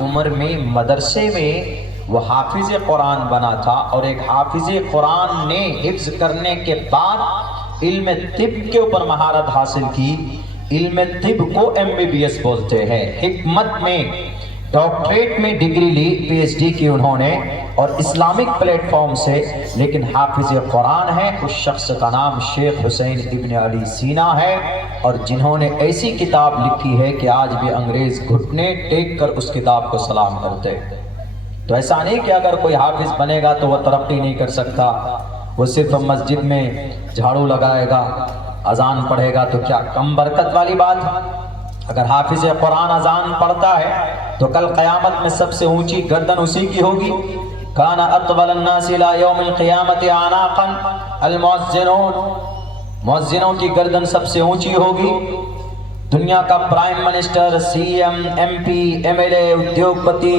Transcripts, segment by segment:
उम्र में मदरसे में वो हाफिज कुरान बना था और एक हाफिज कुरान ने हिफ्ज करने के बाद इल्म तिब के ऊपर महारत हासिल की। इल्म तिब को MBBS बोलते हैं। हिकमत में डॉक्टरेट में डिग्री ली, PhD की उन्होंने, और इस्लामिक प्लेटफॉर्म से। लेकिन हाफिज कुरान है उस शख्स का नाम शेख हुसैन इब्न अली सीना है, और जिन्होंने ऐसी किताब लिखी है कि आज भी अंग्रेज घुटने टेक कर उस किताब को सलाम करते। तो ऐसा नहीं कि अगर कोई हाफिज बनेगा तो वह तरक्की नहीं कर सकता, वो सिर्फ मस्जिद में झाड़ू लगाएगा, अजान पढ़ेगा तो क्या कम बरकत वाली बात? अगर हाफिज कुरान अजान पढ़ता है तो कल क़यामत में सबसे ऊंची गर्दन उसी की होगी। काना अतवल अन्नास इला यौमिल क़ियामति अनाक़न अल मुअज़्ज़िनून, मुअज़्ज़िनों की गर्दन सबसे ऊंची होगी। दुनिया का prime minister, CM, MP, MLA, उद्योगपति,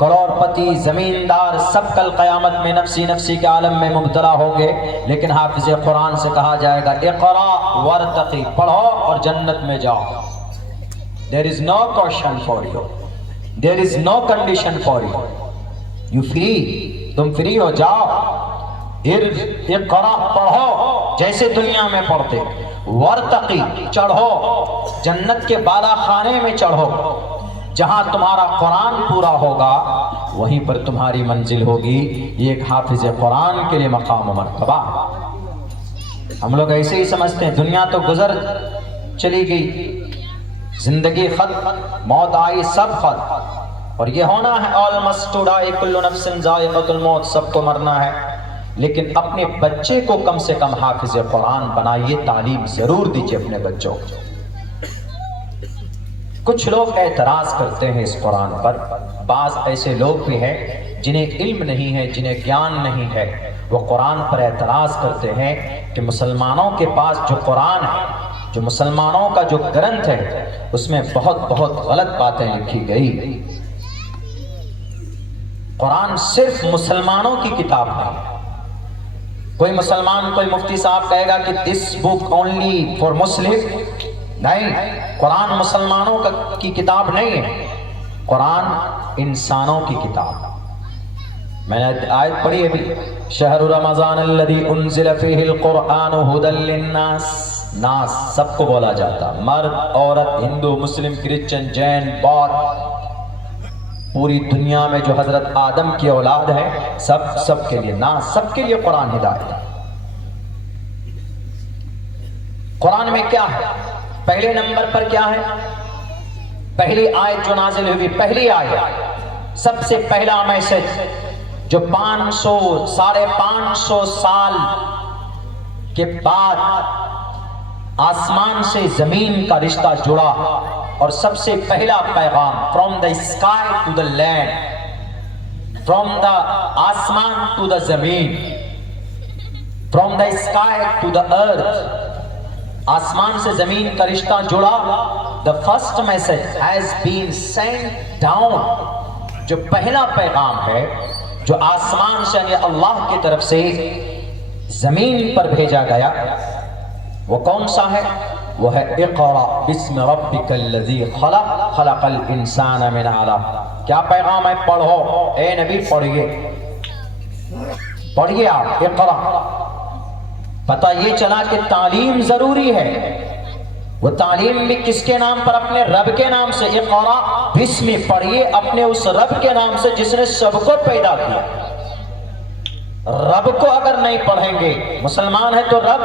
करोड़पति, जमींदार सब कल क़यामत में नफ्सी नफ्सी के आलम में मुब्तला होंगे। लेकिन हाफिज कुरान से कहा जाएगा इक़रा वर्तक़ी, पढ़ो और जन्नत में जाओ। There is no caution for you, there is no condition for you, you free, तुम फ्री हो जाओ। इक़रा, पढ़ो जैसे दुनिया में पढ़ते, वर्तक़ी, चढ़ो, जन्नत के बाला खाने में चढ़ो। जहां तुम्हारा कुरान पूरा होगा वहीं पर तुम्हारी मंजिल होगी। ये एक हाफिज कुरान के लिए मकाम व मर्तबा। हम लोग ऐसे ही समझते हैं दुनिया तो गुजर चली गई, जिंदगी खत्म, मौत आई, सब खत्म, और ये होना है ऑलमस्ट टू डाई, कुल्लु नफ्सिन ज़ाइक़तुल मौत, सबको मरना है। लेकिन अपने बच्चे को कम से कम हाफिज कुरान बनाइए, तालीम जरूर दीजिए अपने बच्चों को। कुछ लोग एतराज करते हैं इस कुरान पर, बाज ऐसे लोग भी हैं जिन्हें इल्म नहीं है, जिन्हें ज्ञान नहीं है, वो कुरान पर एतराज करते हैं कि मुसलमानों के पास जो कुरान है, जो मुसलमानों का जो ग्रंथ है, उसमें बहुत बहुत गलत बातें लिखी गई। कुरान सिर्फ मुसलमानों की किताब है। कोई मुसलमान, कोई मुफ्ती साहब कहेगा कि this book only for Muslim, नहीं, कुरान मुसलमानों की किताब नहीं है, कुरान इंसानों की किताब। मैंने आयत पढ़ी अभी, शहरु रमज़ान अल्लज़ी उन्ज़िल फ़ीहिल क़ुरआन हुदल लिन्नास, नास सबको बोला जाता, मर्द, औरत, हिंदू, मुस्लिम, क्रिश्चियन, जैन, बौद्ध, पूरी दुनिया में जो हजरत आदम की औलाद है, सब के लिए, नास सबके लिए कुरान हिदायत है। कुरान में क्या है? पहले नंबर पर क्या है? पहली आयत जो नाजिल हुई, पहली आयत, सबसे पहला मैसेज जो 500-550 साल के बाद आसमान से जमीन का रिश्ता जुड़ा, और सबसे पहला पैगाम, from the sky to the land, from the आसमान टू द जमीन, from the sky to the earth, आसमान से जमीन का रिश्ता जुड़ा। The first message has been sent down, जो पहला पैगाम है जो आसमान से यानी अल्लाह की तरफ से जमीन पर भेजा गया, वो कौन सा है? वो है इक़रा बिस्मि रब्बिकल्लज़ी खलक़ खलक़ल इंसान मिन अलक़। क्या पैगाम है? पढ़ो, ए नबी पढ़िए, पढ़िए आप, इक़रा। पता ये चला कि तालीम जरूरी है। वो तालीम भी किसके नाम पर? अपने रब के नाम से। इक़रा बिस्मि, पढ़िए अपने उस रब के नाम से जिसने सबको पैदा किया। रब को अगर नहीं पढ़ेंगे, मुसलमान है तो रब,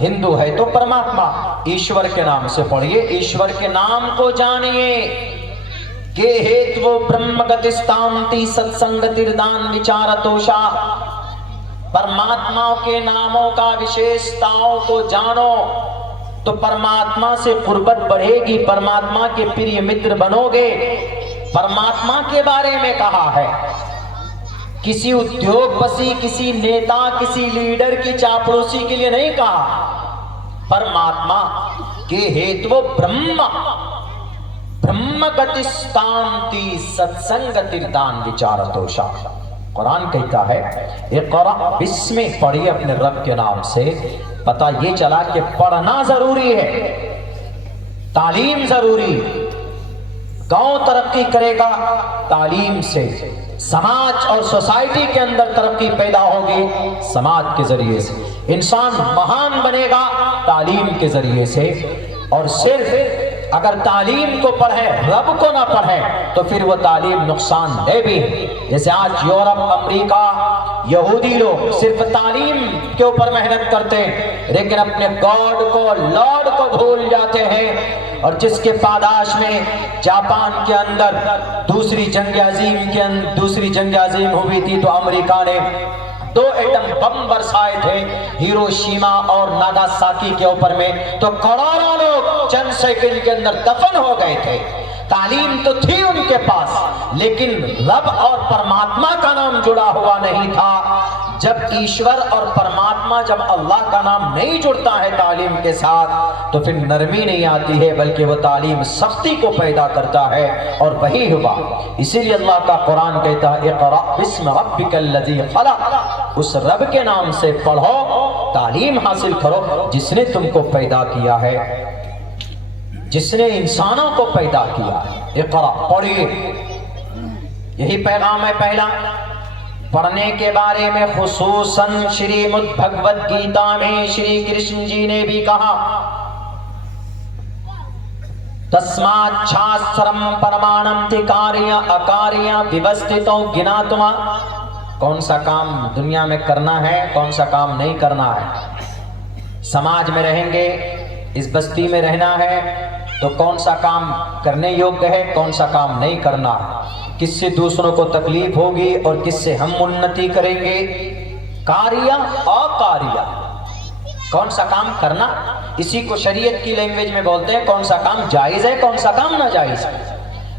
हिंदू है तो परमात्मा, ईश्वर के नाम से पढ़िए, ईश्वर के नाम को जानिए। के हेतु ब्रह्म गतिस्तांति सत्संगतिर्दान विचारतोषा, परमात्मा के नामों का विशेषताओं को जानो तो परमात्मा से कुर्बत बढ़ेगी, परमात्मा के प्रिय मित्र बनोगे। परमात्मा के बारे में कहा है, किसी उद्योगपति, किसी नेता, किसी लीडर की चापलूसी के लिए नहीं कहा। परमात्मा के हेतु ब्रह्म, ब्रह्म गतिस्तांति सत्संगतिर्दान विचारतोषा। कुरान कहता है इक़रा बिस्मि, पढ़िए अपने रब के नाम से। पता ये चला कि पढ़ना जरूरी है, तालीम जरूरी। गांव तरक्की करेगा तालीम से, समाज और सोसाइटी के अंदर तरक्की पैदा होगी समाज के जरिए से, इंसान महान बनेगा तालीम के जरिए से। और सिर्फ अगर तालीम को पढ़े रब को ना पढ़े तो फिर वो तालीम नुकसानदेह भी है। जैसे आज यूरोप, अमेरिका, यहूदी लोग सिर्फ तालीम के ऊपर मेहनत करते हैं लेकिन अपने गॉड को, लॉर्ड को भूल जाते हैं। और जिसके पादाश में जापान के अंदर दूसरी जंग अजीम हुई थी तो अमेरिका ने 2 एटम बम बरसाए थे हिरोशिमा और नागासाकी के ऊपर में, तो करोड़ों लोग चंद सेकंड के अंदर दफन हो गए थे। तालीम तो थी उनके पास लेकिन रब और परमात्मा का नाम जुड़ा हुआ नहीं था। जब ईश्वर और परमात्मा, जब अल्लाह का नाम नहीं जुड़ता है तालीम के साथ तो फिर नरमी नहीं आती है बल्कि वो तालीम सख्ती को पैदा करता है। और वही हुआ, इसीलिए अल्लाह का कुरान कहता है इक़रा बिस्मि रब्बिकल्लज़ी खलक़, उस रब के नाम से पढ़ो, तालीम हासिल करो जिसने तुमको पैदा किया है, जिसने इंसानों को पैदा किया है। इक़रा, पढ़िए, यही पैगाम है पहला। पढ़ने के बारे में खुसूसन श्रीमद् भगवद गीता में श्री कृष्ण जी ने भी कहा, तस्मात् शास्त्रम परमाणम कार्य अकार्य व्यवस्थितो ज्ञात्वा, कौन सा काम दुनिया में करना है, कौन सा काम नहीं करना है। समाज में रहेंगे, इस बस्ती में रहना है तो कौन सा काम करने योग्य है, कौन सा काम नहीं करना, किससे दूसरों को तकलीफ होगी और किससे हम उन्नति करेंगे, कार्य अकार्य, कौन सा काम करना, इसी को शरीयत की लैंग्वेज में बोलते हैं कौन सा काम जायज है, कौन सा काम नाजायज है।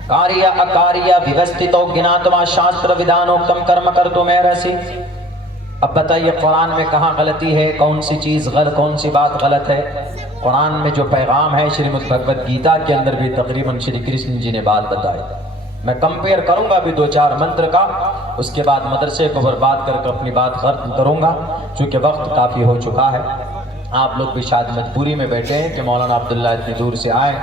कार्य अकार्य व्यवस्थितो ज्ञात्वा शास्त्र विधानोक्तम कर्म कर्तुमर्हसि। अब बताइए कुरान में कहाँ गलती है, कौन सी चीज गलत, कौन सी बात गलत है। कुरान में जो पैगाम है श्रीमद् भगवद गीता के अंदर भी तकरीबन श्री कृष्ण जी ने बात बताई। मैं कंपेयर करूंगा अभी 2-4 मंत्र का, उसके बाद मदरसे को बर्बाद करके अपनी बात खत्म करूंगा क्योंकि वक्त काफ़ी हो चुका है। आप लोग भी शायद मजबूरी में बैठे हैं कि मौलाना अब्दुल्ला इतनी दूर से आए,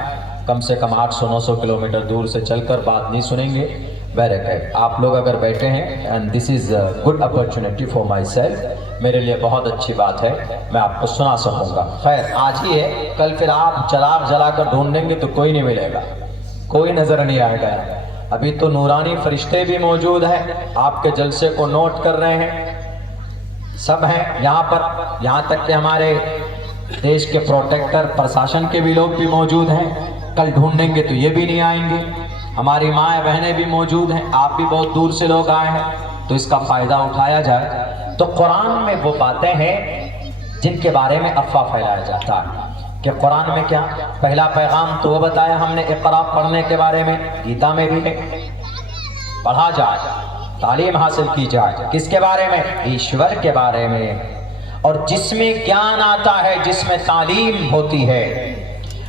कम से कम 800-900 किलोमीटर दूर से चलकर बात नहीं सुनेंगे। बैरक आप लोग अगर बैठे हैं and this is good opportunity for my self, मेरे लिए बहुत अच्छी बात है, मैं आपको सुना सकूँगा। खैर आज ही है, कल फिर आप चिराग जलाकर ढूंढेंगे तो कोई नहीं मिलेगा, कोई नज़र नहीं आएगा। अभी तो नूरानी फरिश्ते भी मौजूद हैं, आपके जलसे को नोट कर रहे हैं, सब हैं यहाँ पर, यहाँ तक कि हमारे देश के प्रोटेक्टर प्रशासन के भी लोग भी मौजूद हैं। कल ढूंढेंगे तो ये भी नहीं आएंगे। हमारी माएँ बहनें भी मौजूद हैं, आप भी बहुत दूर से लोग आए हैं, तो इसका फ़ायदा उठाया जाए। तो कुरान में वो बातें हैं जिनके बारे में अफवाह फैलाया जाता है कि कुरान में क्या, पहला पैगाम तो वो बताया हमने इक़रा पढ़ने के बारे में, गीता में भी है, पढ़ा जाए, तालीम हासिल की जाए। किसके बारे में? ईश्वर के बारे में। और जिसमें ज्ञान आता है, जिसमें तालीम होती है,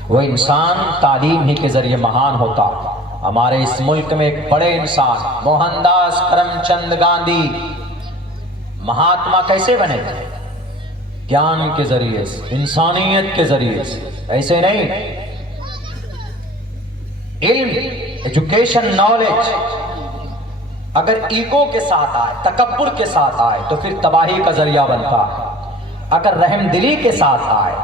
वो इंसान तालीम ही के जरिए महान होता। हमारे इस मुल्क में एक बड़े इंसान मोहनदास करमचंद गांधी महात्मा कैसे बने? ज्ञान के जरिए से, इंसानियत के जरिए से, ऐसे नहीं। इल्म, एजुकेशन, नॉलेज अगर ईगो के साथ आए, तकब्बुर के साथ आए तो फिर तबाही का जरिया बनता है। अगर रहमदिली के साथ आए,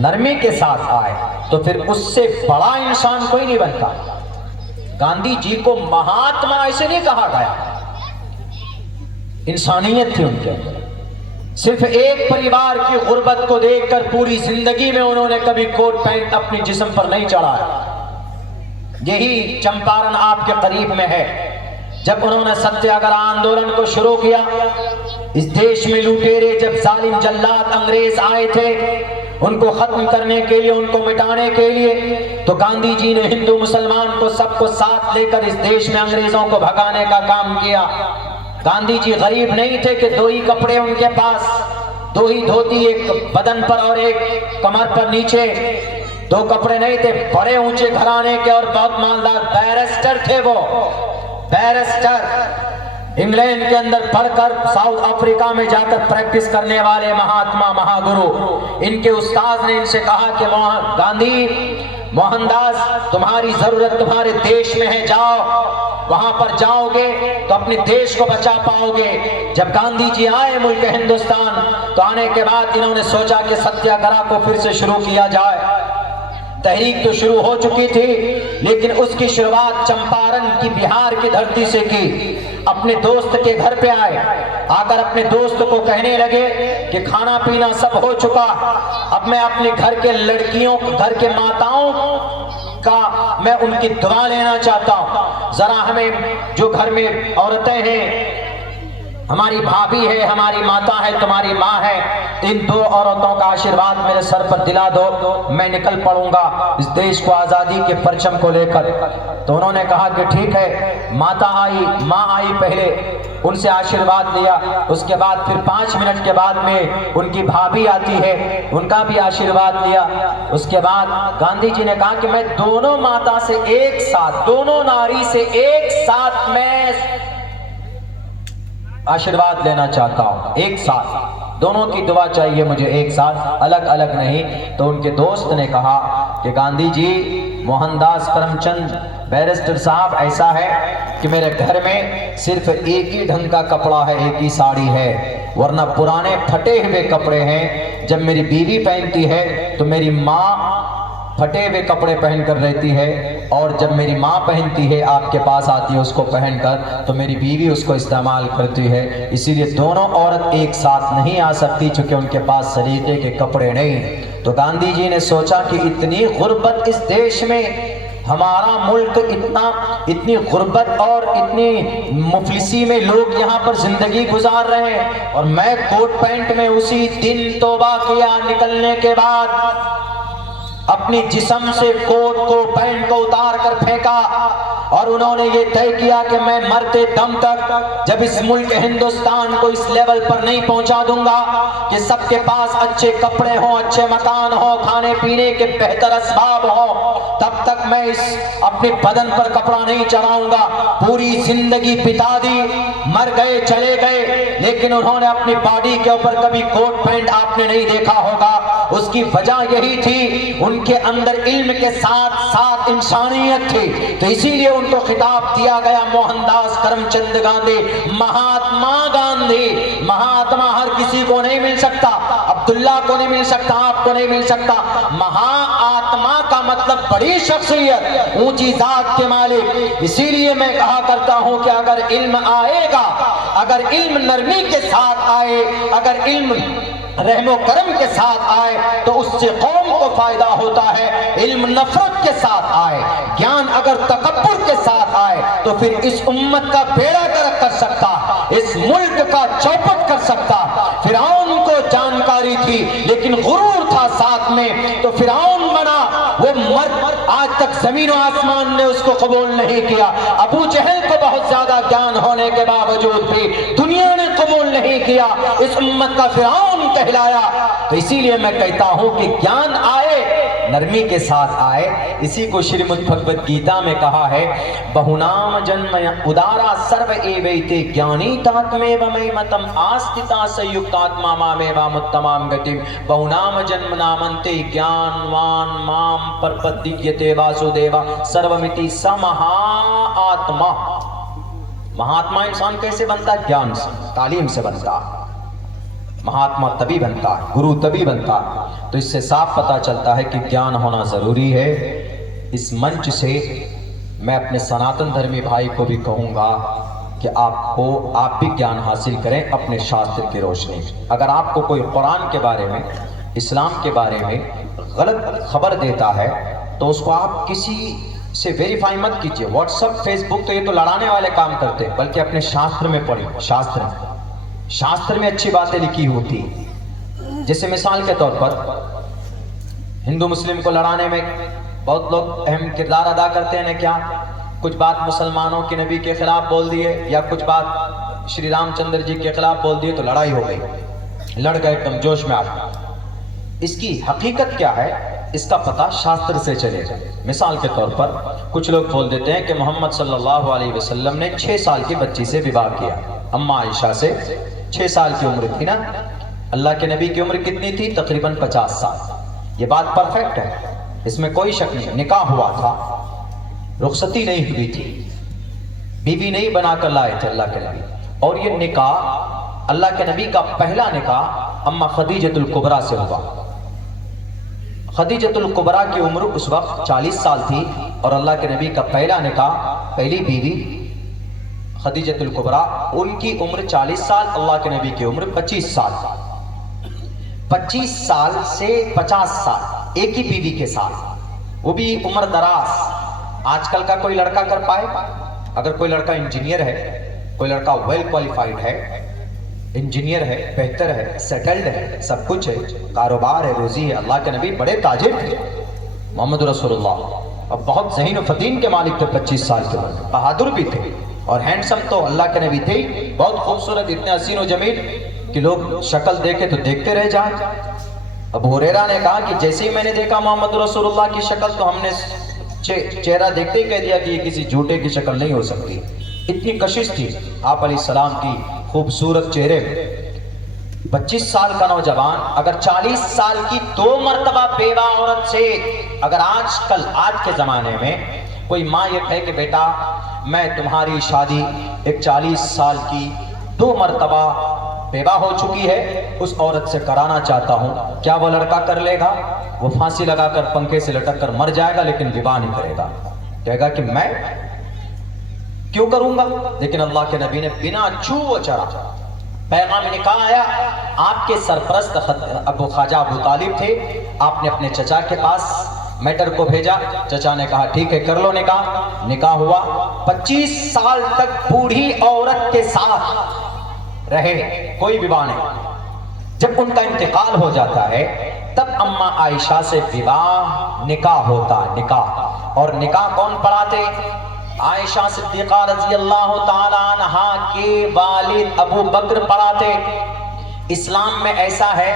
नरमी के साथ आए तो फिर उससे बड़ा इंसान कोई नहीं बनता। गांधी जी को महात्मा ऐसे नहीं कहा गया, इंसानियत थी उनके अंदर। सिर्फ एक परिवार की गुर्बत को देखकर पूरी जिंदगी में उन्होंने कभी कोट पैंट अपनी जिस्म पर नहीं चढ़ाया। यही चंपारण आपके करीब में है। जब उन्होंने सत्याग्रह आंदोलन को शुरू किया, इस देश में लुटेरे जब जालिम जल्लाद अंग्रेज आए थे उनको खत्म करने के लिए, उनको मिटाने के लिए, तो गांधी जी ने हिंदू मुसलमान को सबको साथ लेकर इस देश में अंग्रेजों को भगाने का काम किया। गांधी जी गरीब नहीं थे कि 2 ही कपड़े उनके पास, 2 ही धोती, एक बदन पर और एक कमर पर नीचे, 2 कपड़े नहीं थे। बड़े ऊंचे घराने के और बहुत मालदार बैरिस्टर थे वो, बैरिस्टर। इंग्लैंड के अंदर पढ़कर साउथ अफ्रीका में जाकर प्रैक्टिस करने वाले महात्मा, महागुरु। इनके उस्ताद ने इनसे कहा कि गांधी, मोहनदास तुम्हारी जरूरत तुम्हारे देश में है, जाओ, वहां पर जाओगे तो अपने देश को बचा पाओगे। जब गांधी जी आए मुल्क हिंदुस्तान, तो आने के बाद इन्होंने सोचा कि सत्याग्रह को फिर से शुरू किया जाए। तहरीक तो शुरू हो चुकी थी, लेकिन उसकी शुरुआत चंपारण की, बिहार की धरती से की। अपने दोस्त के घर पे आए, आकर अपने दोस्त को कहने लगे कि खाना पीना सब हो चुका, अब मैं अपने घर के लड़कियों, घर के माताओं का मैं उनकी दुआ लेना चाहता हूं। जरा हमें जो घर में औरतें हैं, हमारी भाभी है, हमारी माता है, तुम्हारी माँ है, इन दो औरतों का आशीर्वाद मेरे सर पर दिला दो, मैं निकल पड़ूंगा इस देश को आजादी के परचम को लेकर। तो उन्होंने कहा कि ठीक है। माता आई, माँ आई, पहले उनसे आशीर्वाद लिया, उसके बाद फिर 5 मिनट के बाद में उनकी भाभी आती है, उनका भी आशीर्वाद लिया। उसके बाद गांधी जी ने कहा कि मैं दोनों माता से एक साथ, दोनों नारी से एक साथ मैं आशीर्वाद लेना चाहता हूं, एक साथ, दोनों की दुआ चाहिए मुझे एक साथ, अलग अलग नहीं। तो उनके दोस्त ने कहा कि गांधी जी, मोहनदास करमचंद बैरिस्टर साहब, ऐसा है कि मेरे घर में सिर्फ एक ही ढंग का कपड़ा है, एक ही साड़ी है, वरना पुराने फटे हुए कपड़े हैं। जब मेरी बीवी पहनती है तो मेरी माँ फटे हुए कपड़े पहनकर रहती है, और जब मेरी माँ पहनती है, आपके पास आती है उसको पहनकर, तो मेरी बीवी उसको इस्तेमाल करती है। इसीलिए दोनों औरत एक साथ नहीं आ सकती, चूंकि उनके पास सलीके के कपड़े नहीं। तो गांधी जी ने सोचा कि इतनी गुर्बत इस देश में, हमारा मुल्क इतनी गुर्बत और इतनी मुफलिसी में लोग यहाँ पर जिंदगी गुजार रहे हैं, और मैं कोट पैंट में उसी दिन तौबा किया, निकलने के बाद अपनी जिस्म से कोट को, पैंट को उतार कर फेंका, और उन्होंने ये तय किया कि मैं मरते दम तक जब इस मुल्क हिंदुस्तान को इस लेवल पर नहीं पहुंचा दूंगा कि सबके पास अच्छे कपड़े हों, अच्छे मकान हो, खाने पीने के बेहतर असबाब हो, तब तक मैं इस अपने बदन पर कपड़ा नहीं चढ़ाऊंगा। पूरी जिंदगी बिता दी, मर गए, चले गए, लेकिन उन्होंने अपनी बॉडी के ऊपर कभी कोट पैंट आपने नहीं देखा होगा। उसकी वजह यही थी, उनके अंदर इल्म के साथ साथ इंसानियत थी। तो इसीलिए उनको खिताब दिया गया मोहनदास करमचंद गांधी, महात्मा गांधी। महात्मा हर किसी को नहीं मिल सकता, अब्दुल्ला को नहीं मिल सकता, आपको नहीं मिल सकता। महाआत्मा का मतलब बड़ी शख्सियत, ऊंची जात के मालिक। इसीलिए मैं कहा करता हूं कि अगर इल्म आएगा, अगर इल्म नरमी के साथ आए, अगर इल्म रहमो करम के साथ आए, तो उससे कौम को फायदा होता है। इल्म नफरत के साथ आए, ज्ञान अगर तकब्बुर के साथ आए, तो फिर इस उम्मत का बेड़ा गर्क कर सकता, इस मुल्क का चौपट कर सकता। फिरौन को जानकारी थी, लेकिन गुरूर था साथ में, तो फिरौन बना। वो मर्द आज तक जमीन और आसमान ने उसको कबूल नहीं किया। अबू जहल को बहुत ज्यादा ज्ञान होने के बावजूद भी दुनिया ने कबूल नहीं किया, इस उम्मत का फिरौन कहलाया। तो इसीलिए मैं कहता हूं कि ज्ञान आए, नरमी के साथ आए। इसी को श्रीमद् भगवद गीता में कहा है, बहुनाम जन्म उदारा सर्व एवैते ज्ञानी तात्मेव मयमतम आस्थिता संयुक्तात्मा मामेवामुत्तमां गतिम बहुनाम जन्म नामन्ते ज्ञानवान माम परपद्यते वासुदेवा सर्वमिति समहा आत्मा। महात्मा इंसान कैसे बनता है? ज्ञान से, तालीम से बनता है। महात्मा तभी बनता है, गुरु तभी बनता है। तो इससे साफ पता चलता है कि ज्ञान होना जरूरी है। इस मंच से मैं अपने सनातन धर्मी भाई को भी कहूंगा कि आप भी ज्ञान हासिल करें अपने शास्त्र की रोशनी में। अगर आपको कोई कुरान के बारे में, इस्लाम के बारे में गलत खबर देता है, तो उसको आप किसी से वेरीफाई मत कीजिए। व्हाट्सएप, फेसबुक तो ये तो लड़ाने वाले काम करते हैं, बल्कि अपने शास्त्र में पढ़िए। शास्त्र में अच्छी बातें लिखी होती। जैसे मिसाल के तौर पर हिंदू मुस्लिम को लड़ाने में बहुत लोग अहम किरदार अदा करते हैं। क्या कुछ बात मुसलमानों के नबी के खिलाफ बोल दिए, या कुछ बात श्री रामचंद्र जी के खिलाफ बोल दिए, तो लड़ाई हो गई, लड़ गए, एकदम जोश में आ गए। इसकी हकीकत क्या है, इसका पता शास्त्र से चलेगा। मिसाल के तौर पर कुछ लोग बोल देते हैं कि मोहम्मद सल्लल्लाहु अलैहि वसल्लम ने 6 साल की बच्ची से विवाह किया, अम्मा आयशा से। 6 साल की उम्र थी ना। अल्लाह के नबी की उम्र कितनी थी? तकरीबन 50 साल। ये बात परफेक्ट है। इसमें कोई शक नहीं। निकाह हुआ था, रुखसती नहीं हुई थी, बीवी नहीं बनाकर लाए थे अल्लाह के नबी। और ये निकाह अल्लाह के नबी का पहला निकाह अम्मा खदीजतुल कुबरा से हुआ। खदीजतुल कुबरा की उम्र उस वक्त 40 साल थी और अल्लाह के नबी का पहला निकाह, पहली बीवी खदीजतुल कुबरा, उनकी उम्र 40 साल, अल्लाह के नबी की उम्र 25 साल। 25 साल से 50 साल एक ही बीवी के साथ, वो भी उम्र दराज। आजकल का कोई लड़का कर पाएगा? अगर कोई लड़का इंजीनियर है, कोई लड़का वेल क्वालिफाइड है, इंजीनियर है, बेहतर है, सेटल्ड है, सब कुछ है, कारोबार है, रोजी है। अल्लाह के नबी बड़े ताजिर थे मोहम्मद रसूलुल्लाह, अब बहुत ज़हीन और फतीन के मालिक थे। 25 साल के बाद बहादुर भी थे और हैंडसम तो अल्लाह के नबी थे, बहुत खूबसूरत, इतने हसीन और जमील कि लोग शक्ल देखे तो देखते रह जाए। अब हुरैरा ने कहा कि जैसे ही मैंने देखा मोहम्मद रसूलुल्लाह की शक्ल तो हमने चेहरा देखते ही कह दिया कि ये किसी झूठे की शक्ल नहीं हो सकती, इतनी कशिश थी आप अलैहिस्सलाम की खूबसूरत चेहरे में। 25 साल का नौजवान अगर 40 साल की 2 मरतबा बेवा औरत से, अगर आजकल आज के ज़माने में कोई माँ ये कहे कि बेटा मैं तुम्हारी शादी एक 40 साल की 2 मरतबा बेवा हो चुकी है उस औरत से कराना चाहता हूँ, क्या वो लड़का कर लेगा? वो फांसी लगाकर पंखे से लटक कर मर जाएगा लेकिन विवाह नहीं करेगा। कहेगा कि मैं क्यों करूंगा? लेकिन अल्लाह के नबी ने बिना छू चढ़ा पैगाम निकाह आया। आपके सरपरस्त अबू ख्वाजा अबू तालिब थे, आपने अपने चचा के पास मैटर को भेजा, चचा ने कहा ठीक है कर लो निकाह। निकाह हुआ, 25 साल तक बूढ़ी औरत के साथ रहे, कोई विवाह नहीं। जब उनका इंतकाल हो जाता है तब अम्मा आयशा से विवाह निकाह होता है, निकाह। और निकाह कौन पढ़ाते? आयशा सिद्दीक़ा रज़ी अल्लाह ताला अन्हा के वालिद अबू बकर पढ़ाते। इस्लाम में ऐसा है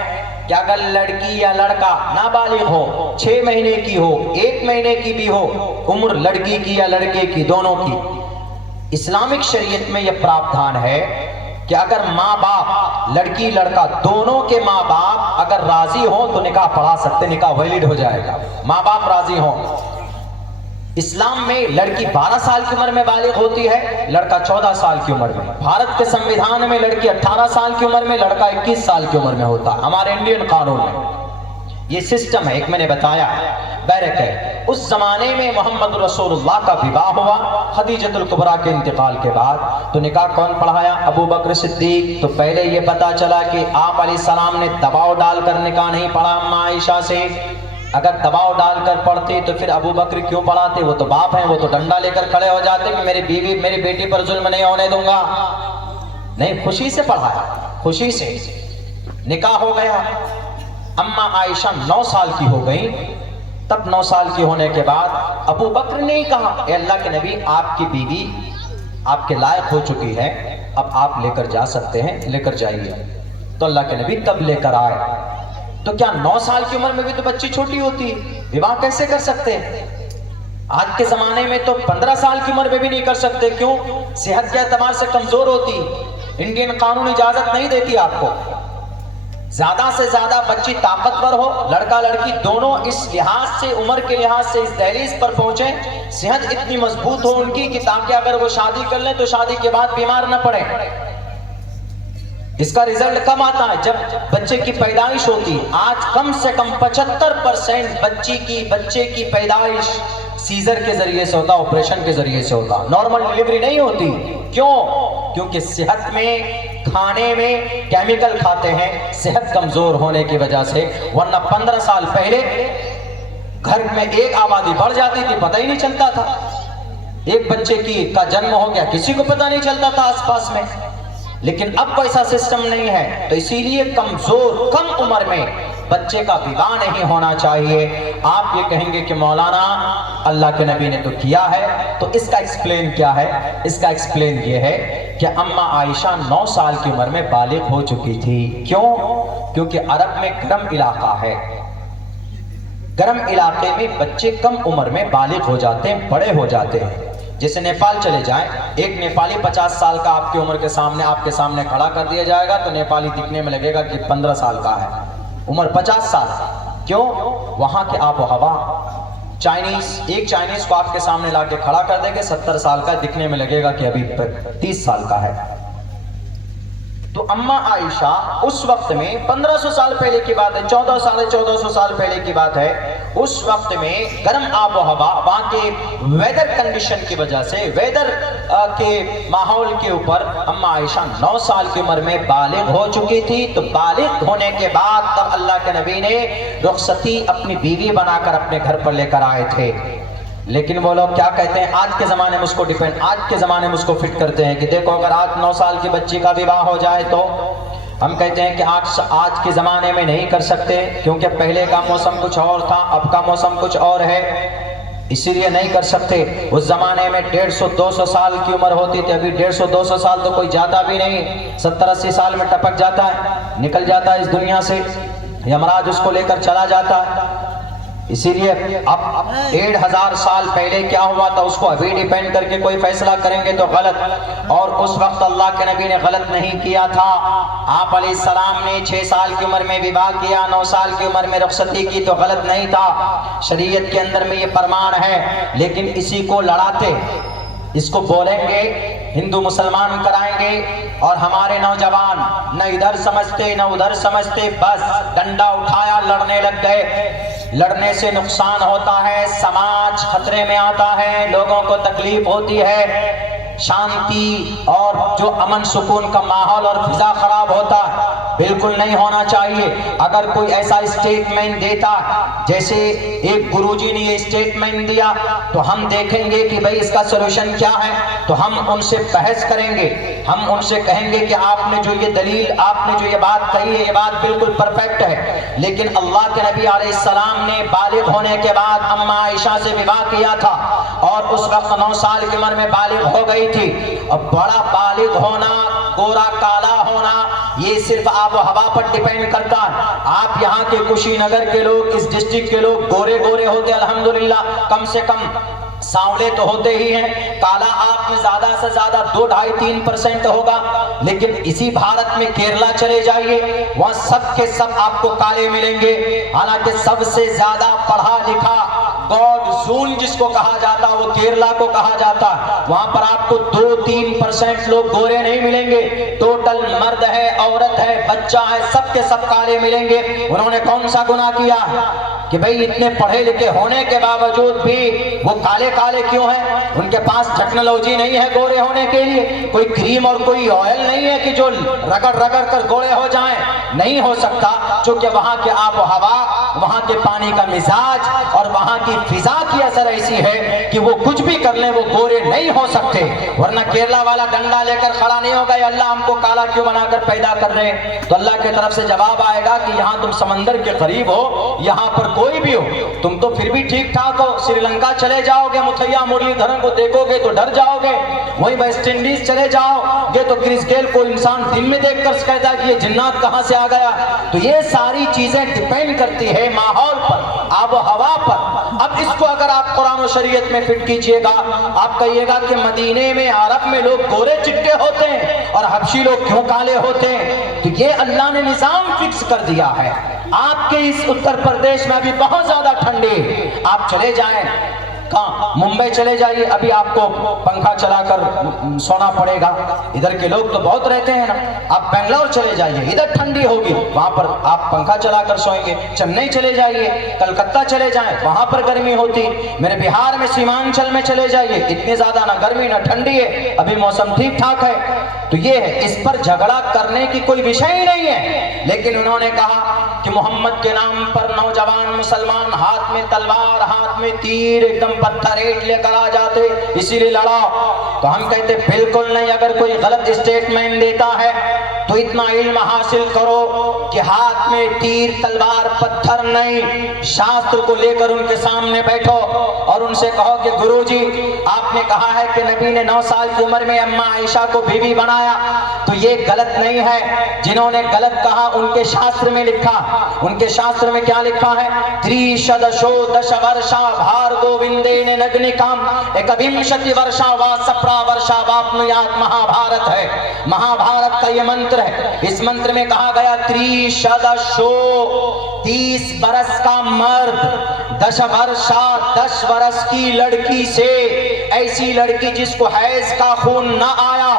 कि अगर लड़की या लड़का नाबालिग हो, 6 महीने की हो, 1 महीने की भी हो, उम्र लड़की की या लड़के की दोनों की, इस्लामिक शरीयत में यह प्रावधान है कि अगर माँ बाप, लड़की लड़का दोनों के माँ बाप अगर राजी हो तो निकाह पढ़ा सकते, निकाह वैलिड हो जाएगा, माँ बाप राजी हो। इस्लाम में लड़की 12 साल की उम्र में बालिग होती है, लड़का 14 साल की उम्र में। भारत के संविधान में लड़की 18 साल की उम्र में, लड़का 21 साल की उम्र में होता है। हमारे इंडियन कानून में ये सिस्टम है, एक मैंने बताया बैरक है। उस जमाने में मोहम्मद रसूलुल्लाह का विवाह हुआ खदीजतुल कुबरा के इंतकाल के बाद। तो निकाह कौन पढ़ाया? अबू बकर सिद्दीक। तो पहले ये पता चला कि आप अलैहिस्सलाम ने दबाव डालकर निकाह नहीं पढ़ा अम्मा आयशा से। अगर दबाव डालकर पढ़ते तो फिर अबू बकर क्यों पढ़ाते? वो तो बाप हैं, वो तो डंडा लेकर खड़े हो जाते कि मेरी बीवी, मेरी बेटी पर जुल्म नहीं होने दूंगा। नहीं, खुशी से पढ़ाया, खुशी से। निकाह हो गया, अम्मा आयशा 9 साल की हो गई। तब 9 साल की होने के बाद अबू बकर ने कहा ए अल्लाह के नबी, आपकी बीवी आपके लायक हो चुकी है, अब आप लेकर जा सकते हैं, लेकर जाइए। तो अल्लाह के नबी तब लेकर आए। तो क्या 9 साल की उम्र में भी तो बच्ची छोटी होती है, विवाह कैसे कर सकते हैं? आज के जमाने में तो 15 साल की उम्र में भी नहीं कर सकते। क्यों? सेहत के एतबार से कमजोर होती, इंडियन कानून इजाजत नहीं देती आपको। ज्यादा से ज्यादा बच्ची ताकतवर हो, लड़का लड़की दोनों इस लिहाज से, उम्र के लिहाज से इस दहलीज पर पहुंचे, सेहत इतनी मजबूत हो उनकी कि ताकि अगर वो शादी कर लें तो शादी के बाद बीमार न पड़े। इसका रिजल्ट कब आता है? जब बच्चे की पैदाइश होती है। आज कम से कम 75% बच्चे की पैदाइश सीजर के जरिए से होता, ऑपरेशन के जरिए से होता, नॉर्मल डिलीवरी नहीं होती। क्यों? क्योंकि सेहत में, खाने में केमिकल खाते हैं, सेहत कमजोर होने की वजह से। वरना 15 साल पहले घर में एक आबादी बढ़ जाती थी, पता ही नहीं चलता था। एक बच्चे का जन्म हो गया, किसी को पता नहीं चलता था आसपास में। लेकिन अब वैसा सिस्टम नहीं है, तो इसीलिए कमजोर, कम उम्र में बच्चे का विवाह नहीं होना चाहिए। आप ये कहेंगे कि मौलाना अल्लाह के नबी ने तो किया है, तो इसका एक्सप्लेन क्या है? इसका एक्सप्लेन ये है कि अम्मा आयशा 9 साल की उम्र में बालिग हो चुकी थी। क्यों? क्योंकि अरब में गर्म इलाका है, गर्म इलाके में बच्चे कम उम्र में बालिग हो जाते हैं, बड़े हो जाते हैं। जैसे नेपाल चले जाएं, एक नेपाली 50 साल का आपकी उम्र के सामने, आपके सामने खड़ा कर दिया जाएगा तो नेपाली दिखने में लगेगा कि 15 साल का है, उम्र 50 साल। क्यों? वहां के आबो हवा, एक चाइनीज को आपके सामने लाके खड़ा कर देंगे, 70 साल का, दिखने में लगेगा कि अभी 30 साल का है। तो अम्मा आयशा उस वक्त में 1500 साल पहले की बात है, 1400 साल पहले की बात है, उस वक्त में गर्म आबो हवा, वहां के वेदर कंडीशन की वजह से, वेदर के माहौल के ऊपर अम्मा आयशा 9 साल की उम्र में बालिग हो चुकी थी। तो बालिग होने के बाद तब अल्लाह के नबी ने रुखसती अपनी बीवी बनाकर अपने घर पर लेकर आए थे। लेकिन वो लोग क्या कहते हैं, आज के ज़माने में उसको आज के ज़माने में उसको फिट करते हैं कि देखो अगर 8-9 साल की बच्ची का विवाह हो जाए तो हम कहते हैं कि आज के ज़माने में नहीं कर सकते, क्योंकि पहले का मौसम कुछ और था, अब का मौसम कुछ और है, इसीलिए नहीं कर सकते। उस ज़माने में 150-200 साल की उम्र होती थी, अभी 150-200 साल तो कोई जाता भी नहीं, 70-80 साल में टपक जाता है, निकल जाता है इस दुनिया से, यमराज उसको लेकर चला जाता है। इसीलिए अब 1500 साल पहले क्या हुआ था उसको अभी डिपेंड करके कोई फैसला करेंगे तो गलत। और उस वक्त अल्लाह के नबी ने गलत नहीं किया था। आप अलैहिस्सलाम ने 6 साल की उम्र में विवाह किया, 9 साल की उम्र में रुखसती की, तो गलत नहीं था, शरीयत के अंदर में ये प्रमाण है। लेकिन इसी को लड़ाते, इसको बोलेंगे हिंदू मुसलमान कराएंगे, और हमारे नौजवान न इधर समझते न उधर समझते, बस डंडा उठाया, लड़ने लग गए। लड़ने से नुकसान होता है, समाज खतरे में आता है, लोगों को तकलीफ होती है, शांति और जो अमन सुकून का माहौल और फिजा खराब होता, बिल्कुल नहीं होना चाहिए। अगर कोई ऐसा स्टेटमेंट देता, जैसे एक गुरुजी ने ये स्टेटमेंट दिया, तो हम देखेंगे कि भाई इसका सलूशन क्या है, तो हम उनसे बहस करेंगे, हम उनसे कहेंगे कि आपने जो ये दलील, आपने जो ये बात कही है, ये बात बिल्कुल परफेक्ट है। लेकिन अल्लाह के नबी अलैहिस्सलाम ने बालिग होने के बाद अम्मा आयशा से विवाह किया था, और उस वक्त 9 साल की उम्र में बालिग हो गई थी। अब बड़ा बालिग होना, गोरा काला होना, ये सिर्फ आबो हवा पर डिपेंड करता है। आप यहाँ के कुशीनगर के लोग, इस डिस्ट्रिक्ट के लोग गोरे गोरे होते अल्हम्दुलिल्लाह, कम से कम सांवले तो होते ही हैं, काला आप में ज्यादा से ज्यादा 2-2.5-3% होगा। लेकिन इसी भारत में केरला चले जाइए, वहां सब के सब आपको काले मिलेंगे। हालांकि सबसे ज्यादा पढ़ा लिखा गॉड जोन जिसको कहा जाता वो केरला को कहा जाता, वहां पर आपको 2-3% लोग गोरे नहीं मिलेंगे। टोटल मर्द है, औरत है, बच्चा है, सब के सब काले मिलेंगे। उन्होंने कौन सा गुनाह किया कि भाई इतने पढ़े लिखे होने के बावजूद भी वो काले काले क्यों हैं? उनके पास टेक्नोलॉजी नहीं है गोरे होने के लिए, कोई क्रीम और कोई ऑयल नहीं है कि जो रगड़ रगड़ कर गोरे हो जाएं। नहीं हो सकता, क्योंकि वहां के आबो हवा, वहां के पानी का मिजाज और वहां की फिजा की असर ऐसी है कि वो कुछ भी कर ले वो गोरे नहीं हो सकते। वरना केरला वाला डंडा लेकर खड़ा नहीं होगा, अल्लाह हमको काला क्यों बनाकर पैदा कर रहे हैं? तो अल्लाह की तरफ से जवाब आएगा कि यहाँ तुम समंदर के करीब हो, यहाँ पर कोई भी हो, तुम तो फिर भी ठीक ठाक हो। श्रीलंका चले जाओगे, मुथैया मुरलीधरन को देखोगे तो डर जाओगे। वहीं वेस्ट इंडीज चले जाओगे तो क्रिस गेल को इंसान दिन में देखकर कहता है कि ये जिन्नात कहाँ से आ गया। तो ये सारी चीजें डिपेंड करती है माहौल पर, आबो हवा पर। अब इसको अगर आप कुरान और शरीयत में फिट कीजिएगा, आप कहिएगा कि मदीने में, अरब में लोग गोरे चिट्टे होते हैं और हबशी लोग क्यों काले होते हैं? तो ये अल्लाह ने निजाम फिक्स कर दिया है। आपके इस उत्तर प्रदेश में अभी बहुत ज्यादा ठंडी, आप चले जाएं कहाँ, मुंबई चले जाइए, अभी आपको पंखा चलाकर सोना पड़ेगा। इधर के लोग तो बहुत रहते हैं ना। आप बेंगलोर चले जाइए, इधर ठंडी होगी, वहां पर आप पंखा चलाकर सोएंगे। चेन्नई चले जाइए, कलकत्ता चले जाएं, वहां पर गर्मी होती। मेरे बिहार में सीमांचल में चले जाइए, इतनी ज्यादा ना गर्मी ना ठंडी है, अभी मौसम ठीक ठाक है। तो ये है, इस पर झगड़ा करने की कोई विषय ही नहीं है। लेकिन उन्होंने कहा कि मोहम्मद के नाम पर नौजवान मुसलमान हाथ में तलवार, हाथ में तीर, एकदम पत्थर ईंट लेकर आ जाते, इसीलिए लड़ाओ। तो हम कहते बिल्कुल नहीं। अगर कोई गलत स्टेटमेंट देता है तो इतना इल्म हासिल करो कि हाथ में तीर, तलवार, पत्थर नहीं, शास्त्र को लेकर उनके सामने बैठो और उनसे कहो कि गुरुजी, आपने कहा है कि नबी ने 9 साल की उम्र में अम्मा आयशा को बीवी बनाया, तो ये गलत नहीं है। जिन्होंने गलत कहा उनके शास्त्र में लिखा, उनके शास्त्र में क्या लिखा है? त्रिशदशो दश वर्षा भार्गोविंदेन नग्निकाम एकविंशति वर्षा वा सप्रा वर्षा वाप्नुयात महाभारत है। महाभारत का ये मंत्र है। इस मंत्र में कहा गया त्रिशदशो 30 बरस का मर्द 10 वर्षा 10 वर्ष की लड़की से, ऐसी लड़की जिसको हैज का खून ना आया।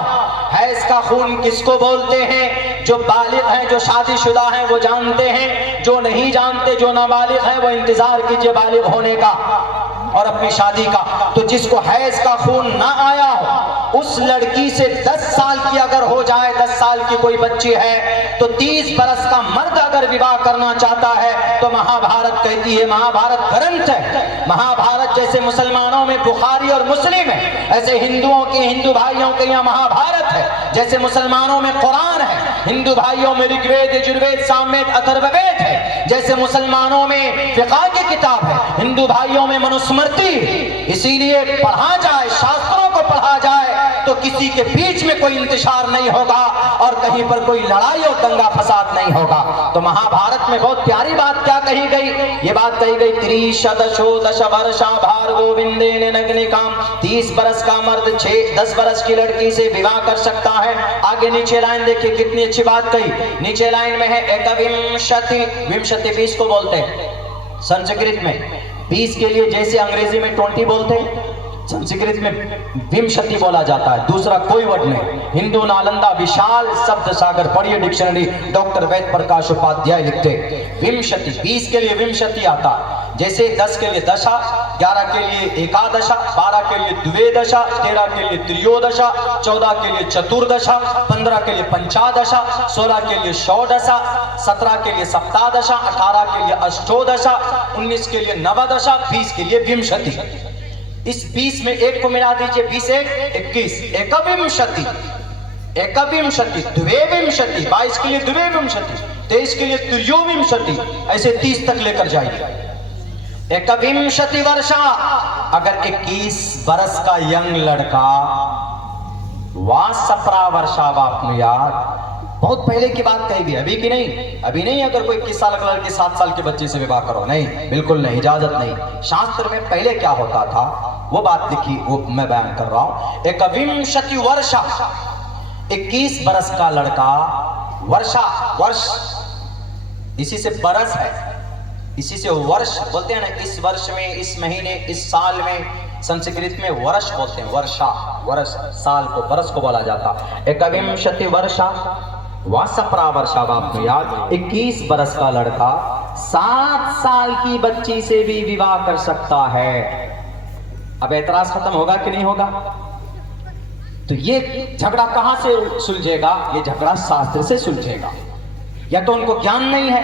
हैज का खून किसको बोलते हैं? जो बालिग हैं, जो शादीशुदा हैं वो जानते हैं, जो नहीं जानते, जो नाबालिग हैं वो इंतजार कीजिए बालिग होने का और अपनी शादी का। तो जिसको हैज का खून ना आया हो, उस लड़की से 10 साल की अगर हो जाए, 10 साल की कोई बच्ची है, तो 30 बरस का मर्द अगर विवाह करना चाहता है तो महाभारत कहती है, महाभारत ग्रंथ है, महाभारत जैसे मुसलमानों में बुखारी और मुस्लिम है, ऐसे हिंदुओं के, हिंदू भाइयों के यहाँ महाभारत है। जैसे मुसलमानों में कुरान है, हिंदू भाइयों में ऋग्वेद, यजुर्वेद, सामवेद, अथर्ववेद है। जैसे मुसलमानों में फिक़ह की किताब है, हिंदू भाइयों में मनुस्मृति। इसीलिए पढ़ा जाए, शास्त्रों को पढ़ा जाए तो किसी के बीच में कोई इंतशार नहीं होगा और कहीं पर कोई लड़ाई और दंगा फसाद नहीं होगा। तो महाभारत में बहुत प्यारी बात क्या कही गई? ये बात कही गई, 30 वर्षा भार्गो विंदेन नग्निकाम। 30 बरस का मर्द 10 बरस की लड़की से विवाह कर सकता है। आगे नीचे लाइन देखिए कितनी अच्छी बात कही। नीचे लाइन में है एकविंशति, विंशति 20 को बोलते हैं संस्कृत में। 20 के लिए जैसे अंग्रेजी में 20 बोलते हैं, संस्कृत में विंशति बोला जाता है, दूसरा कोई वर्ड नहीं। हिंदू नालंदा विशाल शब्द सागर, पढ़िए डिक्शनरी, डॉक्टर वेद प्रकाश उपाध्याय लिखते विंशति। 20 के लिए विंशति आता है, जैसे 10 के लिए दशा, 11 के लिए एकादशा, 12 के लिए द्विदशा, 13 के लिए त्रयोदशा, 14 के लिए चतुर्दशा, 15 के लिए पंचादशा, 16 के लिए षोडशा, 17 के लिए सप्तादशा, 18 के लिए अष्टोदशा, 19 के लिए नवदशा, 20 के लिए विंशति। इस 20 में एक को मिला दीजिए, 20 एक 21, एकविंशति, एकविंशति, द्विविंशति, 22 के लिए द्विविंशति, 23 के लिए त्रयोविंशति, ऐसे 30 तक लेकर जाइए। एकविंशति वर्षा, अगर 21 बरस का यंग लड़का, वह 17 वर्षा बाप यार, बहुत पहले की बात कही गई, अभी की नहीं। अभी नहीं अगर कोई 21 साल का लड़की 7 साल के बच्चे से विवाह करो, नहीं, बिल्कुल नहीं, इजाजत नहीं। शास्त्र में पहले क्या होता था वो बात लिखी, वो मैं बयान कर रहा हूं। एकविंशति वर्षा, 21 बरस का लड़का, वर्षा, वर्ष इसी से बरस है, इसी से वर्ष बोलते हैं ना। इस वर्ष में, इस महीने, इस साल में संस्कृत में वर्ष बोलते हैं, वर्षा, वर्ष, साल को, बरस को बोला जाता। एकविंशति वर्षा वासप्रा वर्षा बाप याद, 21 बरस का लड़का 7 साल की बच्ची से भी विवाह कर सकता है। अब एतराज खत्म होगा कि नहीं होगा? तो ये झगड़ा कहां से सुलझेगा? ये झगड़ा शास्त्र से सुलझेगा। या तो उनको ज्ञान नहीं है,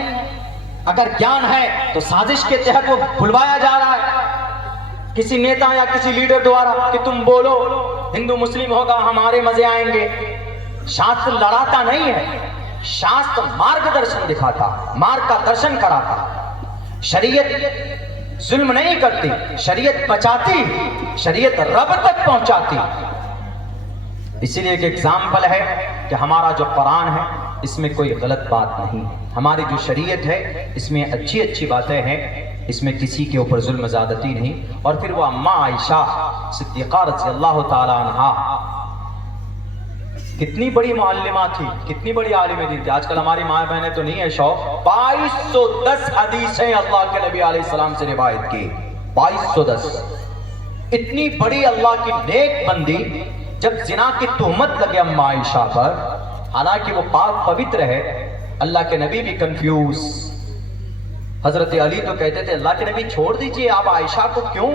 अगर ज्ञान है तो साजिश के तहत वो बुलवाया जा रहा है किसी नेता या किसी लीडर द्वारा कि तुम बोलो, हिंदू मुस्लिम होगा, हमारे मजे आएंगे। शास्त्र लड़ाता नहीं है, शास्त्र मार्गदर्शन दिखाता, मार्ग का दर्शन कराता। शरीयत जुल्म नहीं करती, शरीयत बचाती, शरीयत रब तक पहुंचाती। इसीलिए एक एग्जाम्पल है कि हमारा जो कुरान है इसमें कोई गलत बात नहीं, हमारी जो शरीयत है इसमें अच्छी अच्छी बातें हैं, इसमें किसी के ऊपर जुल्म ज़्यादती नहीं। और फिर वो अम्मा आयशा सिद्दीक़ा रज़ी अल्लाह ताला अन्हा कितनी बड़ी मुअल्लिमा थी, कितनी बड़ी आलिम दीन थी। आजकल हमारी माँ बहनें तो नहीं है शौक, 2210 हदीसें अल्लाह के नबी अलैहिस्सलाम से रिवायत की, 2210। इतनी बड़ी अल्लाह की नेक बंदी, जब जिना की तुहमत लगे अम्मा आयशा पर, हालांकि वो पाक पवित्र है, अल्लाह के नबी भी कंफ्यूज। हजरत अली तो कहते थे अल्लाह के नबी छोड़ दीजिए, आप आयशा को क्यों,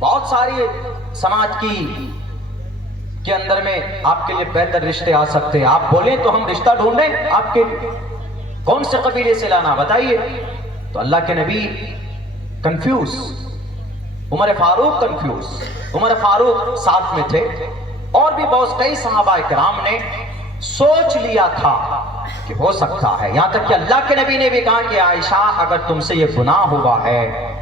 बहुत सारी समाज के अंदर में आपके लिए बेहतर रिश्ते आ सकते हैं, आप बोलें तो हम रिश्ता ढूंढें, आपके कौन से कबीले से लाना बताइए। तो अल्लाह के नबी कंफ्यूज, उमर फारूक कंफ्यूज, उमर फारूक साथ में थे, और भी बहुत कई सहाबा किराम ने सोच लिया था कि हो सकता है। यहां तक कि अल्लाह के नबी ने भी कहा कि आयशा अगर तुमसे ये गुनाह हुआ है,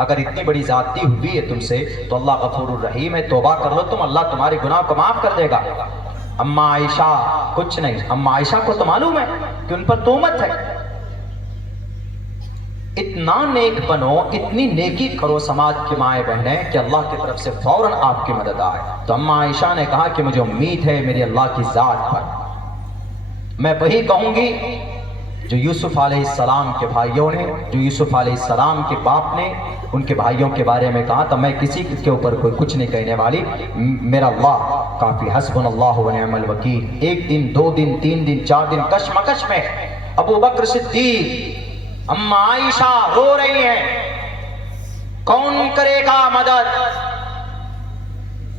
अगर इतनी बड़ी ज्यादती हुई है तुमसे, तो अल्लाह गफूरुर रहीम है, तौबा कर लो तुम, अल्लाह तुम्हारे गुनाह को माफ कर देगा। अम्मा आयशा कुछ नहीं, अम्मा आयशा को तो मालूम है कि उन पर तोहमत है। इतना नेक बनो, इतनी नेकी करो समाज की माए बहनें कि अल्लाह की तरफ से फौरन आपकी मदद आए। तो अम्मा आयशा ने कहा कि मुझे उम्मीद है मेरे अल्लाह की जात पर, मैं वही कहूंगी जो यूसुफ अलैहिस्सलाम के भाइयों ने, जो यूसुफ अलैहिस्सलाम के बाप ने उनके भाइयों के बारे में कहा, तो मैं किसी के ऊपर कोई कुछ नहीं कहने वाली, मेरा अल्लाह काफ़ी, हस्बुनल्लाहु व निअमल वकील। 1 दिन 2 दिन 3 दिन 4 दिन कशमकश में अबू बकर सिद्दीक, अम्मा आयशा रो रही हैं, कौन करेगा मदद?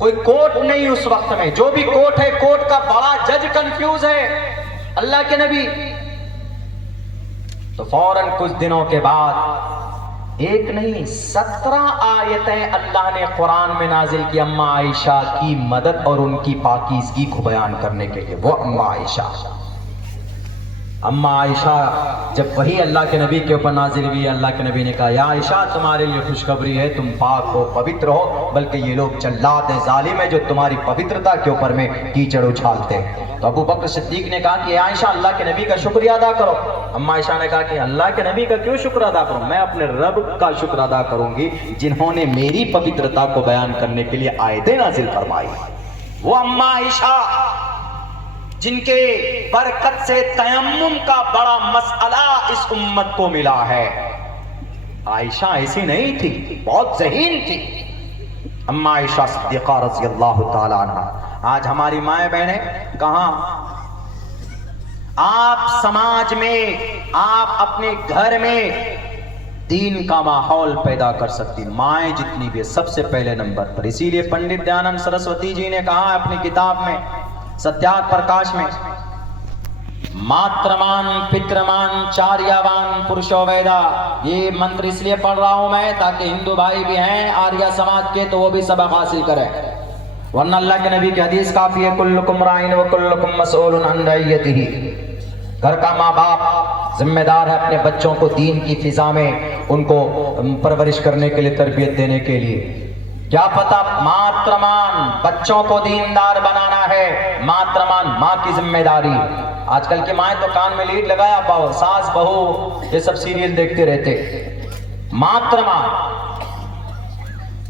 कोई कोर्ट नहीं उस वक्त में, जो भी कोर्ट है कोर्ट का बड़ा जज कंफ्यूज है। अल्लाह के नबी तो फौरन कुछ दिनों के बाद 1 नहीं 17 आयतें अल्लाह ने कुरान में नाजिल की अम्मा आयशा की मदद और उनकी पाकीज़गी को बयान करने के लिए। वो अम्मा आयशा जब वही अल्लाह के नबी के ऊपर नाजिल हुई, अल्लाह के नबी ने कहा, या आयशा तुम्हारे लिए खुशखबरी है, तुम पाक हो, पवित्र हो, बल्कि ये लोग जल्लाद हैं, जालिम है, जो तुम्हारी पवित्रता के ऊपर में कीचड़ उछालते हैं। तो अबू बकर सिद्दीक ने कहा कि आयशा अल्लाह के नबी का शुक्रिया अदा करो। अम्मा आयशा ने कहा कि अल्लाह के नबी का क्यों शुक्र अदा करूं, मैं अपने रब का शुक्र अदा करूंगी जिन्होंने मेरी पवित्रता को बयान करने के लिए आयतें नाजिल फरमाई। वो अम्मा आयशा जिनके बरकत से तयम्मुम का बड़ा मसला इस उम्मत को मिला है। आयशा ऐसी नहीं थी, बहुत ज़हीन थी अम्मा आयशा सिद्दीक़ा रज़ियल्लाहु ताला अन्हा। आज हमारी माए बहनें कहां? आप समाज में, आप अपने घर में दीन का माहौल पैदा कर सकती, माएँ जितनी भी, सबसे पहले नंबर पर। इसीलिए पंडित दयानंद सरस्वती जी ने कहा अपनी किताब में सत्याग्रह प्रकाश में, मात्रमान पितृमान चार्यवान पुरुषो वेदा। ये मंत्र इसलिए पढ़ रहा हूं मैं ताकि हिंदू भाई भी हैं आर्य समाज के, तो वो भी सबक हासिल करें, वरना अल्लाह के नबी की हदीस काफी है, कुल्लुकुम राइन व कुल्लुकुम मसऊलुन अन रइयतिही। घर का माँ बाप जिम्मेदार है अपने बच्चों को दीन की फिजा में उनको परवरिश करने के लिए, तरबियत देने के लिए। क्या पता मात्रमान बच्चों को दीनदार बनाना है, मात्रमान माँ की जिम्मेदारी। आजकल की माएँ तो कान में लीड लगाया पाओ, सास बहू ये सब सीरियल देखते रहते। मात्रमान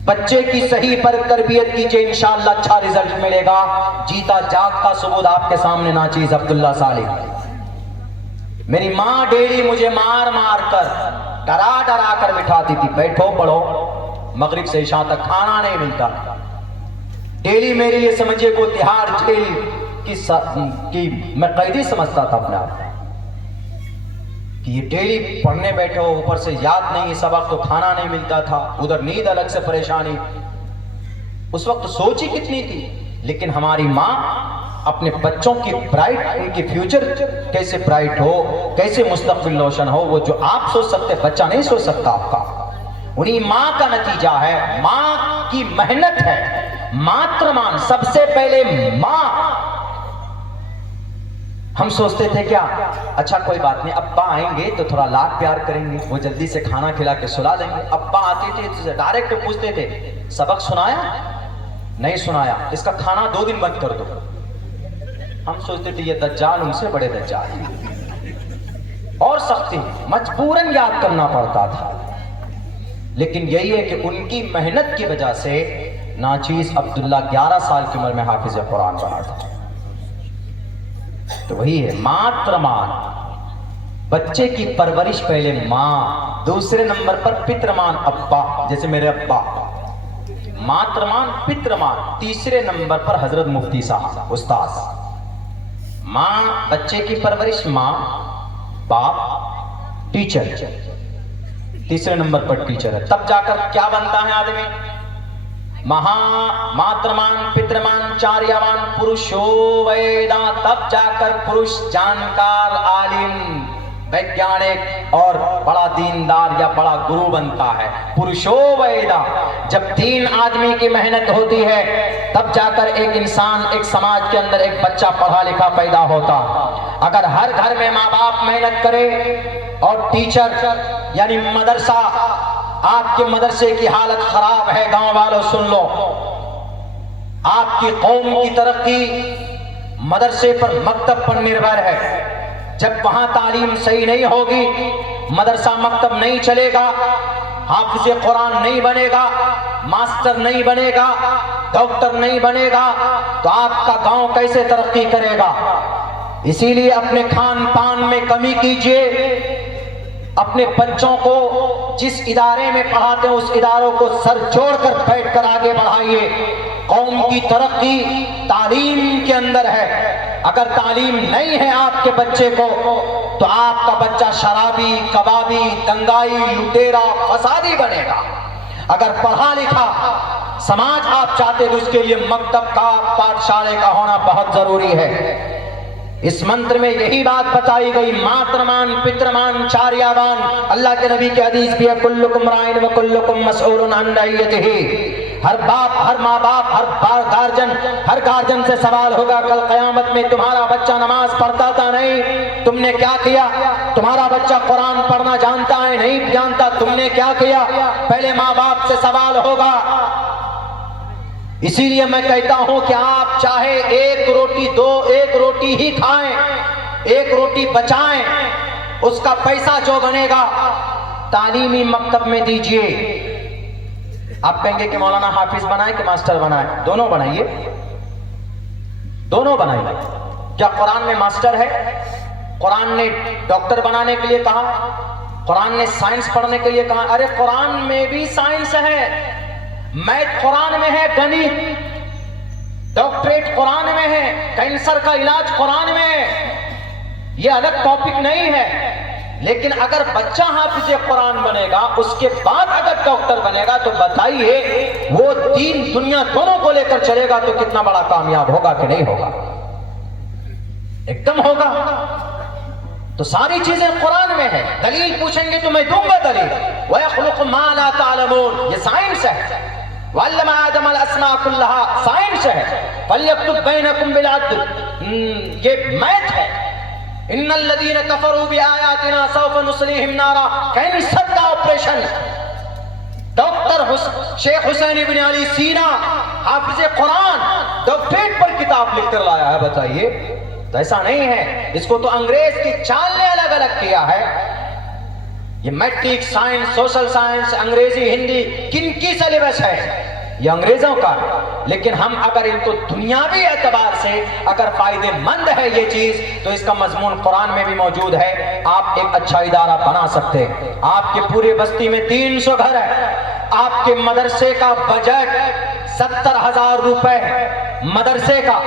बच्चे की सही पर तरबियत कीजिए, इंशाअल्लाह अच्छा रिजल्ट मिलेगा। जीता जागता सबूत आपके सामने नाचीज अब्दुल्ला सालिह। मेरी माँ डेली मुझे मार मार कर डरा डरा कर बिठाती थी, बैठो पढ़ो, मगरिब से इशा तक खाना नहीं मिलता। डेली मेरे लिए समझिए को तिहाड़ जेल की मैं कैदी समझता था अपने आप कि ये डेली पढ़ने बैठे हो, ऊपर से याद नहीं सबक, तो खाना नहीं मिलता था, उधर नींद अलग से परेशानी। उस वक्त सोच ही कितनी थी। लेकिन हमारी माँ अपने बच्चों की ब्राइट, उनकी फ्यूचर कैसे ब्राइट हो, कैसे मुस्तकबिल रोशन हो, वो जो आप सोच सकते बच्चा नहीं सोच सकता आपका। उन्हीं माँ का नतीजा है, माँ की मेहनत है। मात्रमान सबसे पहले माँ। हम सोचते थे क्या, अच्छा कोई बात नहीं, अब्बा आएंगे तो थोड़ा लाड प्यार करेंगे, वो जल्दी से खाना खिला के सुला देंगे। अब्बा आते थे तो डायरेक्ट पूछते थे सबक सुनाया? नहीं सुनाया, इसका खाना 2 दिन बंद कर दो। हम सोचते थे ये दज्जाल उनसे बड़े दज्जाल, और सख्ती मजबूरन याद करना पड़ता था। लेकिन यही है कि उनकी मेहनत की वजह से नाचीज अब्दुल्ला 11 साल की उम्र में हाफिज कुरान बना था। तो वही है मात्रमान, बच्चे की परवरिश पहले माँ, दूसरे नंबर पर पितृमान अब्बा, जैसे मेरे अब्बा। मात्रमान पितृमान, तीसरे नंबर पर हजरत मुफ्ती साहब उस्ताद। माँ बच्चे की परवरिश, माँ बाप टीचर, तीसरे नंबर पर टीचर है। तब जाकर क्या बनता है आदमी? मात्रमान पितृमान चार्यवान पुरुषो वेदा। तब जाकर पुरुष जानकार, आलिम, वैज्ञानिक और बड़ा दीनदार या बड़ा गुरु बनता है। पुरुषो वेदा। जब 3 आदमी की मेहनत होती है तब जाकर एक इंसान, एक समाज के अंदर एक बच्चा पढ़ा लिखा पैदा होता। अगर हर घर में माँ बाप मेहनत करे और टीचर यानी मदरसा, आपके मदरसे की हालत खराब है गांव वालों सुन लो, आपकी कौम की तरक्की मदरसे पर, मकतब पर निर्भर है। जब वहां तालीम सही नहीं होगी, मदरसा मकतब नहीं चलेगा, हाफिज़े कुरान नहीं बनेगा, मास्टर नहीं बनेगा, डॉक्टर नहीं बनेगा, तो आपका गांव कैसे तरक्की करेगा? इसीलिए अपने खान पान में कमी कीजिए। अपने बच्चों को जिस इदारे में पढ़ाते हैं उस इदारों को सर जोड़कर बैठ कर आगे बढ़ाइए। कौम की तरक्की तालीम के अंदर है। अगर तालीम नहीं है आपके बच्चे को तो आपका बच्चा शराबी, कबाबी, दंगाई, लुटेरा, फसादी बनेगा। अगर पढ़ा लिखा समाज आप चाहते तो उसके लिए मकतब का, पाठशाले का होना बहुत जरूरी है। इस मंत्र में यही बात बताई गई, मातृमान पितृमान चार्यावान। अल्लाह के नबी की हदीस भी है, कुल्लुकुम राइन व कुल्लुकुम मसऊलुन अन रइयतिही। हर बाप, हर माँ बाप, हर गार्जियन से सवाल होगा कल कयामत में। तुम्हारा बच्चा नमाज पढ़ता था, नहीं, तुमने क्या किया? तुम्हारा बच्चा कुरान पढ़ना जानता है, नहीं जानता, तुमने क्या किया? पहले माँ बाप से सवाल होगा। इसीलिए मैं कहता हूं कि आप चाहे एक रोटी दो, एक रोटी ही खाएं, एक रोटी बचाएं, उसका पैसा जो बनेगा तालीमी मकतब में दीजिए। आप कहेंगे कि मौलाना हाफिज बनाए कि मास्टर बनाए? दोनों बनाइए, दोनों बनाइए। क्या कुरान में मास्टर है? कुरान ने डॉक्टर बनाने के लिए कहा, कुरान ने साइंस पढ़ने के लिए कहा। अरे कुरान में भी साइंस है, मैथ कुरान में है, गणित, डॉक्टरेट कुरान में है, कैंसर का इलाज कुरान में है। यह अलग टॉपिक नहीं है। लेकिन अगर बच्चा हाफिज कुरान बनेगा, उसके बाद अगर डॉक्टर बनेगा, तो बताइए वो दीन दुनिया दोनों को लेकर चलेगा तो कितना बड़ा कामयाब होगा कि नहीं होगा? एकदम होगा। तो सारी चीजें कुरान में है। दलील पूछेंगे तो मैं दूंगा दलील। वयख़्लुक़ु मा ला तालमून, ये साइंस है। वअल्लमा आदम अल अस्मा कुल्लहा, साइंस है। फल्यक्तुब बैनकुम बिल अद्ल, ये मैथ है। इन्नल लदीना कफरू बिआयातिना सौफ नुस्लिहिम नारा, कैंसर का ऑपरेशन। डॉक्टर शेख हुसैन इब्न अली सीना हाफिज कुरान डॉक्टरेट पर किताब लिखकर लाया है। बताइए, तो ऐसा नहीं है। इसको तो अंग्रेज की चाल ने अलग अलग किया है। ये मैट्रिक, साइंस, सोशल साइंस, अंग्रेजी, हिंदी, किनकी सिलेबस है? ये अंग्रेजों का। लेकिन हम अगर इनको दुनियावी एतबार से अगर फायदेमंद है ये चीज, तो इसका मजमून कुरान में भी मौजूद है। आप एक अच्छा इदारा बना सकते हैं। आपके पूरे बस्ती में 300 घर है। आपके मदरसे का बजट 70,000 रुपए मदरसे का।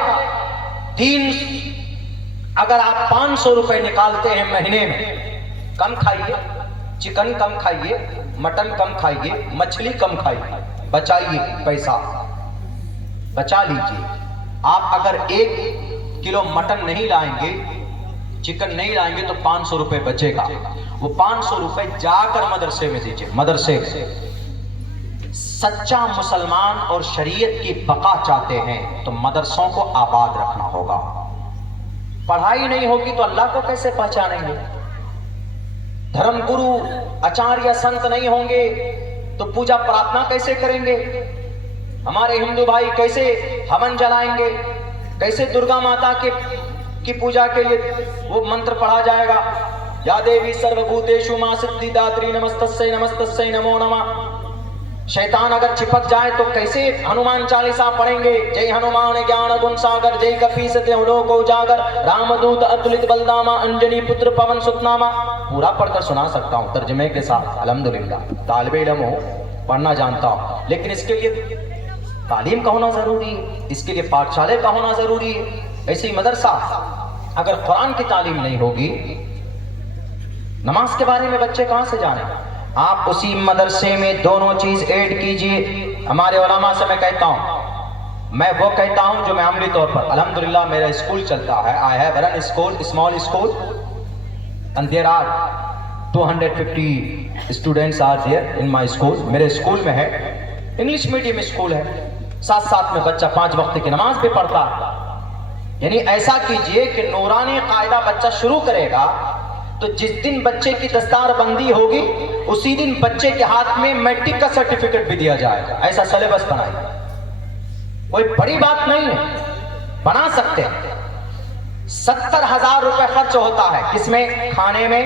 अगर आप 500 रुपए निकालते हैं महीने में, कम खाइए, चिकन कम खाइए, मटन कम खाइए, मछली कम खाइए, बचाइए, पैसा बचा लीजिए। आप अगर 1 किलो मटन नहीं लाएंगे, चिकन नहीं लाएंगे, तो 500 रुपए बचेगा। वो 500 रुपए जाकर मदरसे में दीजिए। मदरसे सच्चा मुसलमान और शरीयत की बका चाहते हैं तो मदरसों को आबाद रखना होगा। पढ़ाई नहीं होगी तो अल्लाह को कैसे पहचानेंगे? धर्मगुरु, आचार्य, संत नहीं होंगे तो पूजा प्रार्थना कैसे करेंगे? हमारे हिंदू भाई कैसे हवन जलाएंगे? कैसे दुर्गा माता की पूजा के लिए वो मंत्र पढ़ा जाएगा? या देवी सर्वभूतेषु मां सिद्धिदात्री नमस्तस्यै नमस्तस्यै नमो नमः। शैतान अगर चिपक जाए तो कैसे हनुमान चालीसा पढ़ेंगे? जय हनुमान ज्ञान गुण सागर, जय कपीसते लोक उजागर, रामदूत अतुलित बलदामा, अंजनी पुत्र पवन सुतनामा। पूरा पढ़कर सुना सकता हूँ तर्जमे के साथ, अल्हम्दुलिल्लाह। तालिबे इल्म हो, पढ़ना जानता हूँ, लेकिन इसके लिए तालीम का होना जरूरी है, इसके लिए पाठशाले का होना जरूरी है। ऐसे ही मदरसा, अगर कुरान की तालीम नहीं होगी, नमाज के बारे में बच्चे कहाँ से जाने? आप उसी मदरसे में दोनों चीज ऐड कीजिए। हमारे उलमा से मैं कहता हूँ, मैं वो कहता हूँ जो मैं अमली तौर पर, अल्हम्दुलिल्लाह मेरा स्कूल चलता है। I have run school, small school, and there are 250 students are there in my school. मेरे स्कूल में है, इंग्लिश मीडियम स्कूल है, साथ साथ में बच्चा 5 वक्त की नमाज भी पढ़ता। यानी ऐसा कीजिए कि नूरानी कायदा बच्चा शुरू करेगा तो जिस दिन बच्चे की दस्तार बंदी होगी उसी दिन बच्चे के हाथ में मैट्रिक का सर्टिफिकेट भी दिया जाएगा। ऐसा सिलेबस बनाइए, कोई बड़ी बात नहीं है, बना सकते हैं। 70,000 रुपए खर्च होता है, किसमें? खाने में,